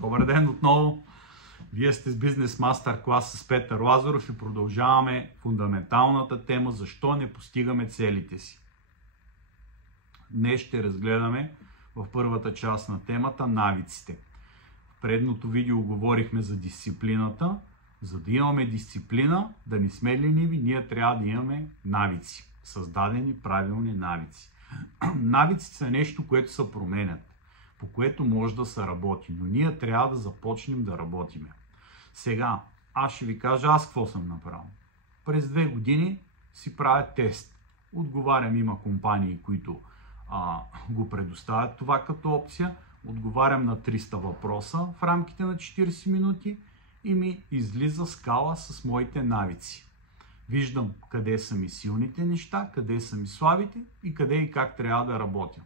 Добър ден отново! Вие сте с Бизнес Мастер клас с Петър Лазаров и продължаваме фундаменталната тема защо не постигаме целите си. Днес ще разгледаме в първата част на темата навиците. В предното видео говорихме за дисциплината. За да имаме дисциплина, да не сме лениви, ние трябва да имаме навици. Създадени правилни навици. Навиците са нещо, което се променят, по което може да се работи, но ние трябва да започнем да работиме. Сега, аз ще ви кажа аз какво съм направил. През 2 години си правя тест. Отговарям, има компании, които го предоставят това като опция. Отговарям на 300 въпроса в рамките на 40 минути и ми излиза скала с моите навици. Виждам къде са ми силните неща, къде са ми слабите и къде и как трябва да работя.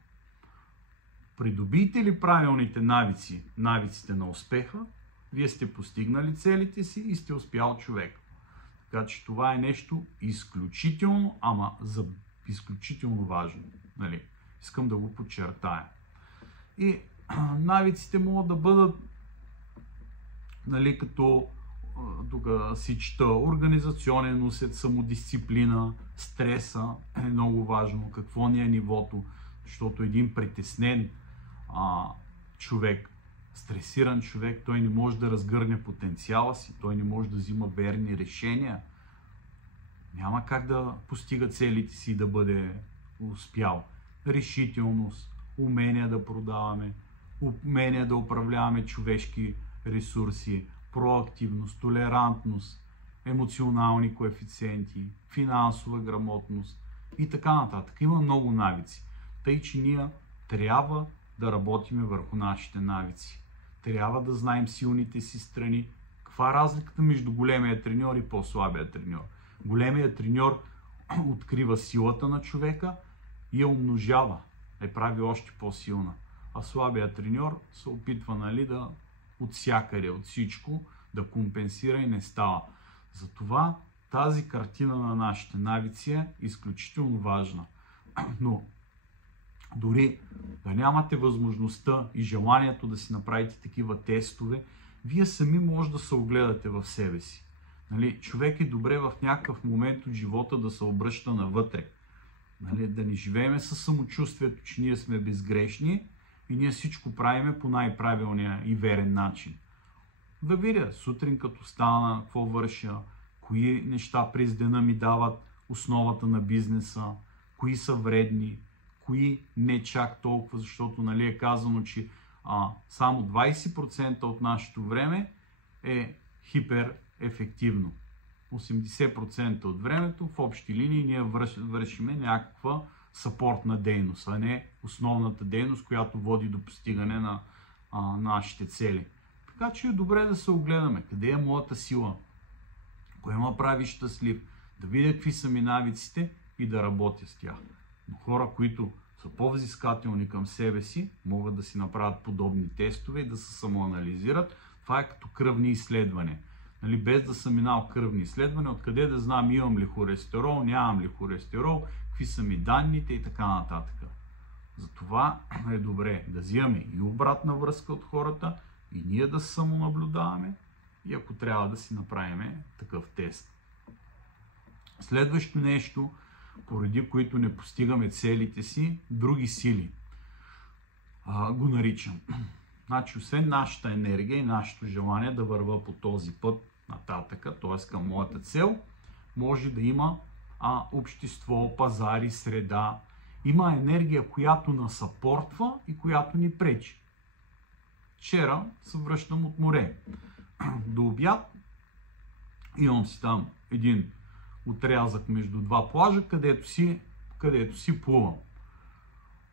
Придобийте ли правилните навици, навиците на успеха, вие сте постигнали целите си и сте успял човек. Така че това е нещо изключително, изключително важно. Нали? Искам да го подчертая. И навиците могат да бъдат, нали, като тук си чета, организационен усет, самодисциплина, стреса е много важно, какво ни е нивото, защото един притеснен човек, стресиран човек, той не може да разгърне потенциала си, той не може да взима верни решения, няма как да постига целите си и да бъде успял. Решителност, умение да продаваме, умение да управляваме човешки ресурси, проактивност, толерантност, емоционални коефициенти, финансова грамотност и така нататък. Има много навици. Тъй, че ние трябва да работиме върху нашите навици. Трябва да знаем силните си страни. Каква е разликата между големия треньор и по-слабия треньор? Големия треньор открива силата на човека и я умножава, я прави още по-силна. А слабия треньор се опитва, нали, да от всякъде, от всичко, да компенсира и не става. Затова тази картина на нашите навици е изключително важна. Но дори да нямате възможността и желанието да си направите такива тестове, вие сами може да се огледате в себе си. Нали, човек е добре в някакъв момент от живота да се обръща навътре. Нали, да не живееме със самочувствието, че ние сме безгрешни и ние всичко правиме по най-правилния и верен начин. Да видя сутрин като стана, какво върша, кои неща през дена ми дават основата на бизнеса, кои са вредни, кои не чак толкова, защото, нали, е казано, че само 20% от нашето време е хиперефективно. 80% от времето в общи линии ние вършиме някаква съпортна дейност, а не основната дейност, която води до постигане на нашите цели. Така че е добре да се огледаме къде е моята сила, кое ме прави щастлив, да видя какви са ми навиците и да работя с тях. Но хора, които са по-взискателни към себе си, могат да си направят подобни тестове и да се самоанализират. Това е като кръвни изследвания. Нали, без да съм минал кръвни изследвания, откъде да знам имам ли холестерол, нямам ли холестерол, какви са ми данните и така нататък. Затова е добре да взимаме и обратна връзка от хората, и ние да се самонаблюдаваме, и ако трябва да си направим такъв тест. Следващо нещо, поради които не постигаме целите си, други сили го наричам. Значи, освен нашата енергия и нашето желание да върва по този път нататък, т.е. към моята цел, може да има общество, пазари, среда. Има енергия, която нас съпортва и която ни пречи. Вчера се връщам от море. До обяд имам си там един отрязък между два плажа, където си плувам.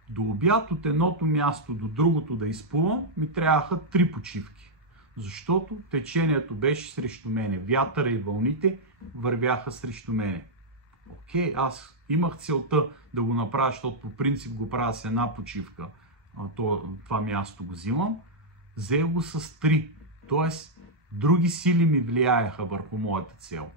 До обяд от едното място до другото да изплувам ми трябваха 3 почивки. Защото течението беше срещу мене. Вятъра и вълните вървяха срещу мене. Окей, аз имах целта да го направя, защото по принцип го правя с една почивка. Това място го взимам. Взех го с 3. Тоест, други сили ми влияеха върху моята цел.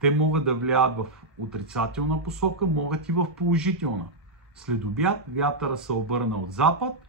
Те могат да влияят в отрицателна посока, могат и в положителна. След обяд вятъра се обърна от запад